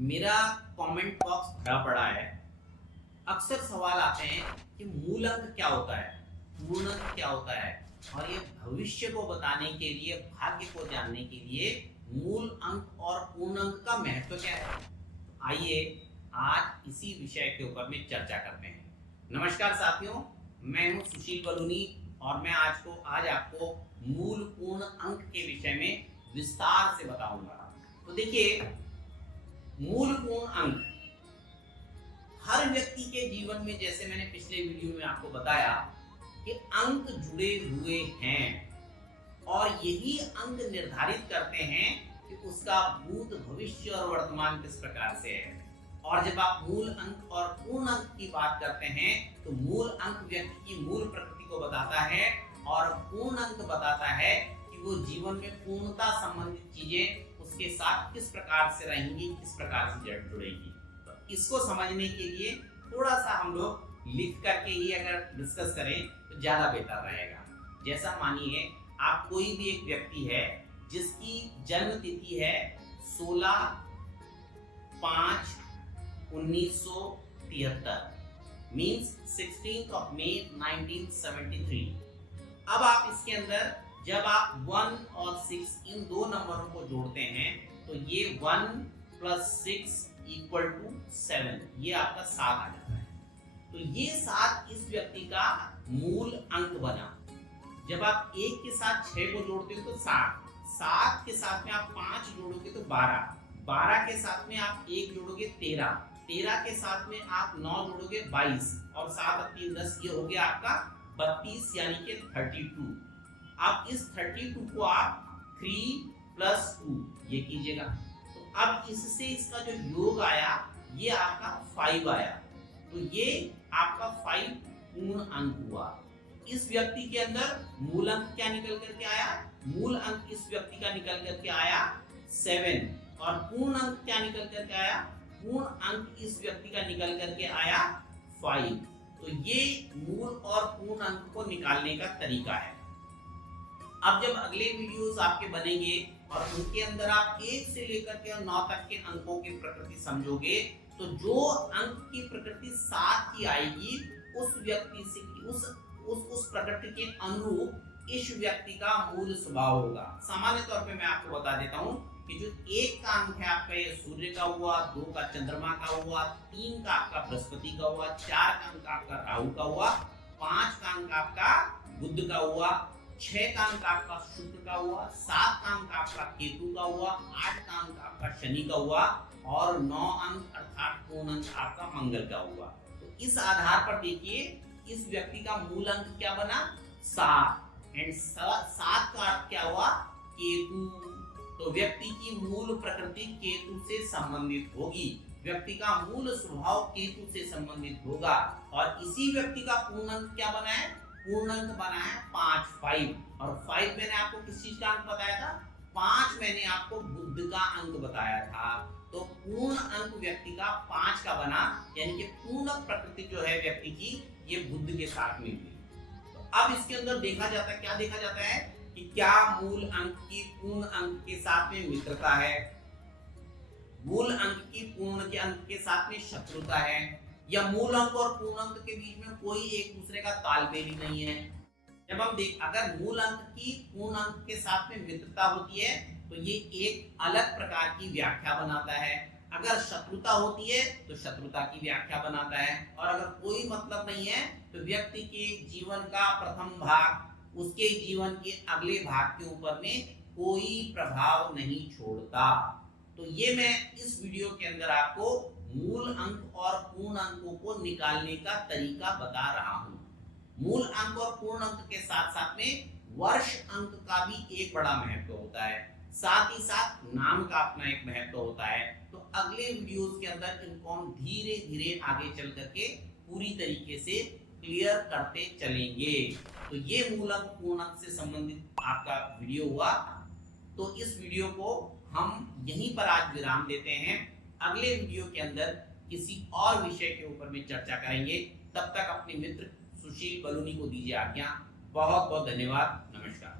मेरा comment box भरा पड़ा है। अक्सर सवाल आते हैं कि मूल अंक क्या होता है, पूर्ण अंक क्या होता है, और ये भविष्य को बताने के लिए, भाग्य को जानने के लिए मूल अंक और पूर्ण अंक का महत्व क्या है। तो आइए आज इसी विषय के ऊपर में चर्चा करते हैं। नमस्कार साथियों, मैं हूं सुशील बलूनी और मैं आज आपको मूल पूर्ण अंक के विषय में विस्तार से बताऊंगा। तो देखिए, मूल पूर्ण अंक हर व्यक्ति के जीवन में, जैसे मैंने पिछले वीडियो में आपको बताया कि अंक जुड़े हुए हैं और यही अंक निर्धारित करते हैं कि उसका भूत, भविष्य और वर्तमान किस प्रकार से है। और जब आप मूल अंक और पूर्ण अंक की बात करते हैं तो मूल अंक व्यक्ति की मूल प्रकृति को बताता है और पूर्ण अंक बताता है कि वो जीवन में पूर्णता संबंधित चीजें उसके साथ किस प्रकार से रहेंगी, किस प्रकार से जुड़ेगी। तो इसको समझने के लिए थोड़ा सा हम लोग लिख करके ही अगर डिस्कस करें तो ज्यादा बेहतर रहेगा। जैसा मानिए आप कोई भी एक व्यक्ति है जिसकी जन्म तिथि है 16/5/1973 मींस 16th of May 1973। अब आप इसके अंदर जब आप 1 और 6 इन दो नंबरों को जोड़ते हैं तो ये 1 + 6 = 7, ये आपका 7 आ जाता है। तो ये 7 इस व्यक्ति का मूल अंक बना। जब आप 1 के साथ 6 को जोड़ते हो तो 7, 7 के साथ में आप 5 जोड़ोगे तो 12, 12 के साथ में आप 1 जोड़ोगे 13, 13 के साथ में आप 9 जोड़ोगे 22 और 7 और 3 10, ये हो गया आपका 32 यानी कि 32। अब इस 32 को आप 3 + 2 ये कीजिएगा तो अब इससे इसका जो योग आया ये आपका 5 आया। तो ये आपका 5 पूर्ण अंक हुआ। इस व्यक्ति के अंदर मूल अंक क्या निकल करके आया? मूल अंक इस व्यक्ति का निकल करके आया 7 और पूर्ण अंक क्या निकल करके आया? पूर्ण अंक इस व्यक्ति का निकल करके आया 5। तो ये मूल और पूर्ण अंक को निकालने का तरीका है। अब जब अगले वीडियोस आपके बनेंगे और उनके अंदर आप 1 से लेकर के 9 तक के अंकों की प्रकृति समझोगे तो जो अंक की प्रकृति 7 की आएगी उस व्यक्ति से उस प्रकृति के अनुरूप इस व्यक्ति का मूल स्वभाव होगा। सामान्य तौर पे मैं आपको बता देता हूँ कि जो 1 का अंक है आपका ये सूर्य का हुआ, 2 का चंद्रमा का हुआ, 3 का आपका बृहस्पति का हुआ, 4 का अंक आपका राहु का हुआ, 5 का अंक आपका बुध का हुआ, 6 का अंक आपका शुक्र का हुआ, 7 का अंक आपका केतु का हुआ, 8 का अंक आपका शनि का हुआ और 9 अंक अर्थात पूर्ण अंक आपका मंगल का हुआ। तो इस आधार पर देखिए इस व्यक्ति का मूल अंक क्या बना? 7 एंड 7 का अर्थ क्या हुआ? केतु। तो व्यक्ति की मूल प्रकृति केतु से संबंधित होगी, व्यक्ति का मूल स्वभाव केतु से संबंधित होगा। और इसी व्यक्ति का पूर्ण अंक क्या बना है? पूर्ण अंक बना है 5 और 5 मैंने आपको किस चीज का अंक बताया था? 5 मैंने आपको बुध का अंक बताया था। तो पूर्ण अंक व्यक्ति का 5 का बना, यानी कि पूर्ण प्रकृति जो है व्यक्ति की ये बुध के साथ में हुई। तो अब इसके अंदर देखा जाता है, क्या देखा जाता है कि क्या मूल अंक की पूर्ण अंक के साथ में मित्रता है, मूल अंक की पूर्ण के अंक के साथ में शत्रुता है, या मूल अंक और पूर्ण अंक के बीच में कोई एक दूसरे का तालमेल ही नहीं है। जब हम अगर मूल अंक की पूर्ण अंक के साथ में मित्रता होती है तो ये एक अलग प्रकार की व्याख्या बनाता है। अगर शत्रुता होती है तो शत्रुता की व्याख्या बनाता है। और अगर कोई मतलब नहीं है तो व्यक्ति के जीवन का प्रथम भाग उसके जीवन के अगले भाग के ऊपर में कोई प्रभाव नहीं छोड़ता। तो ये मैं इस वीडियो के अंदर आपको मूल अंक और पूर्ण अंकों को निकालने का तरीका बता रहा हूं। मूल अंक और पूर्ण अंक के साथ साथ में वर्ष अंक का भी एक बड़ा महत्व होता है, साथ ही साथ नाम का अपना एक महत्व होता है। तो अगले वीडियोस के अंदर इनको हम धीरे धीरे आगे चल करके पूरी तरीके से क्लियर करते चलेंगे। तो ये मूल अंक पूर्ण अंक से संबंधित आपका वीडियो हुआ। तो इस वीडियो को हम यहीं पर आज विराम देते हैं। अगले वीडियो के अंदर किसी और विषय के ऊपर में चर्चा करेंगे। तब तक अपने मित्र सुशील बलूनी को दीजिए आज्ञा। बहुत बहुत धन्यवाद। नमस्कार।